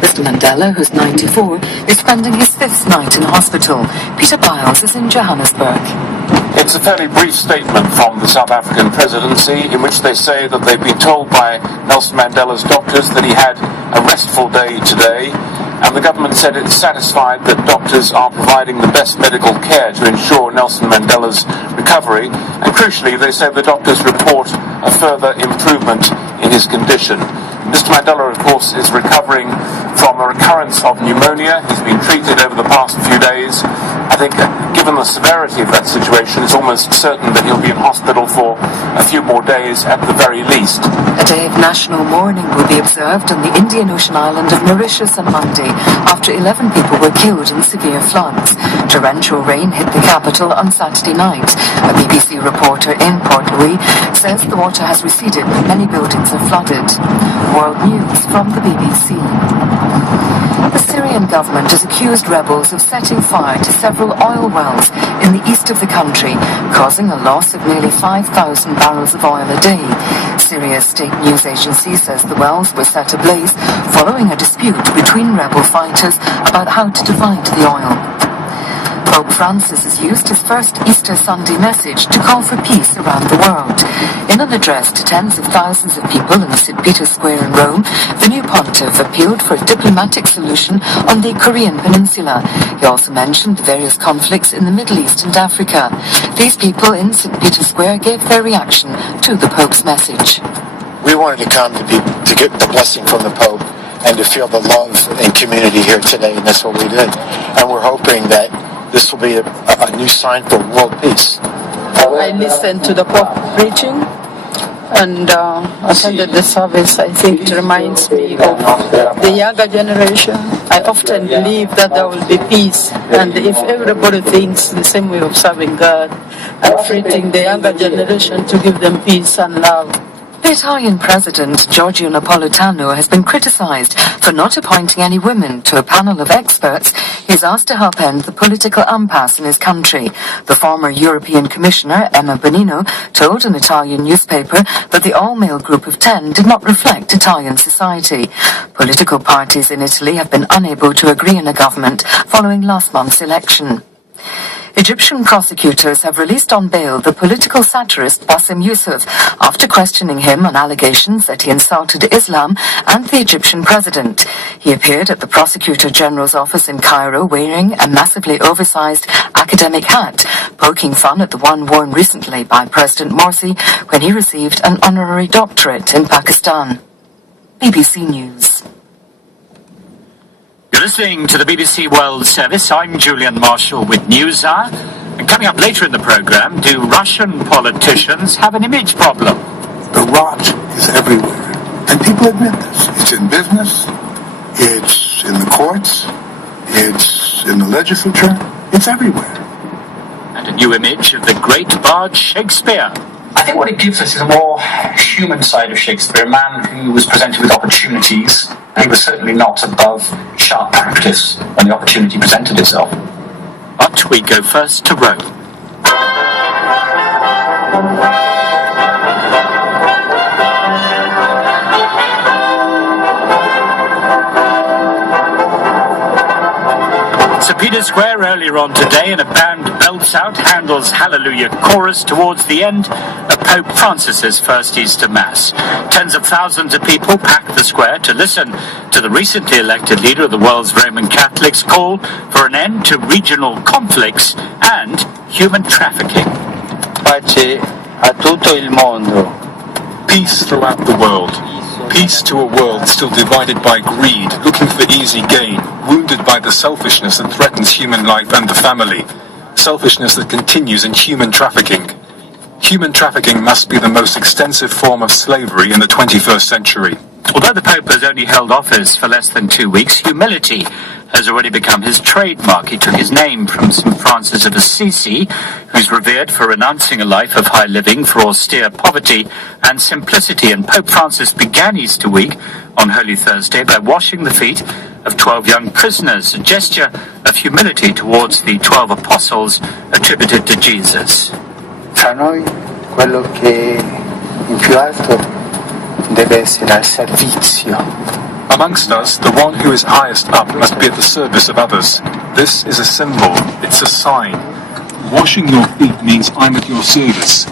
Mr. Mandela, who's 94, is spending his 5th night in hospital. Peter Biles is in Johannesburg. It's a fairly brief statement from the South African presidency in which they say that they've been told by Nelson Mandela's doctors that he had a restful day today, and the government said it's satisfied that doctors are providing the best medical care to ensure Nelson Mandela's recovery, and crucially they say the doctors report a further improvement in his condition. Mr. Mandela, of course, is recovering from a recurrence of pneumonia. He's been treated over the past few days. I think, given the severity of that situation, it's almost certain that he'll be in hospital for a few more days at the very least. A day of national mourning will be observed on the Indian Ocean island of Mauritius on Monday after 11 people were killed in severe floods. Torrential rain hit the capital on Saturday night. A BBC reporter in Port Louis says the water has receded but many buildings are flooded. World News from the BBC. The Syrian government has accused rebels of setting fire to several oil wells in the east of the country, causing a loss of nearly 5,000 barrels of oil a day. Syria's state news agency says the wells were set ablaze following a dispute between rebel fighters about how to divide the oil. Pope Francis has used his first Easter Sunday message to call for peace around the world. In an address to tens of thousands of people in St. Peter's Square in Rome, the new pontiff appealed for a diplomatic solution on the Korean peninsula. He also mentioned the various conflicts in the Middle East and Africa. These people in St. Peter's Square gave their reaction to the Pope's message. We wanted to come to get the blessing from the Pope and to feel the love and community here today, and that's what we did. And we're hoping that this will be a new sign for world peace. I listened to the Pope preaching and attended the service. I think it reminds me of the younger generation. I often believe that there will be peace, and if everybody thinks the same way of serving God and treating the younger generation to give them peace and love. The Italian President, Giorgio Napolitano, has been criticised for not appointing any women to a panel of experts he's asked to help end the political impasse in his country. The former European Commissioner, Emma Bonino, told an Italian newspaper that the all-male group of 10 did not reflect Italian society. Political parties in Italy have been unable to agree on a government following last month's election. Egyptian prosecutors have released on bail the political satirist Bassem Youssef after questioning him on allegations that he insulted Islam and the Egyptian president. He appeared at the Prosecutor General's office in Cairo wearing a massively oversized academic hat, poking fun at the one worn recently by President Morsi when he received an honorary doctorate in Pakistan. BBC News. You're listening to the BBC World Service. I'm Julian Marshall with NewsHour. And coming up later in the programme, do Russian politicians have an image problem? The rot is everywhere. And people admit this. It's in business. It's in the courts. It's in the legislature. It's everywhere. And a new image of the great bard Shakespeare. I think what it gives us is a more human side of Shakespeare, a man who was presented with opportunities. He was certainly not above sharp practice when the opportunity presented itself. But we go first to Rome. St. Peter's Square earlier on today, and a band belts out Handel's Hallelujah chorus towards the end of Pope Francis's first Easter Mass. Tens of thousands of people packed the square to listen to the recently elected leader of the world's Roman Catholics call for an end to regional conflicts and human trafficking. Pace a tutto il mondo. Peace throughout the world. Peace to a world still divided by greed, looking for easy gain, wounded by the selfishness that threatens human life and the family. Selfishness that continues in human trafficking. Human trafficking must be the most extensive form of slavery in the 21st century. Although the Pope has only held office for less than 2 weeks, humility has already become his trademark. He took his name from St. Francis of Assisi, who's revered for renouncing a life of high living, for austere poverty and simplicity. And Pope Francis began Easter week on Holy Thursday by washing the feet of 12 young prisoners, a gesture of humility towards the 12 apostles attributed to Jesus. Tra noi quello che in più alto deve essere al servizio Amongst us, the one who is highest up must be at the service of others. This is a symbol. It's a sign. Washing your feet means I'm at your service.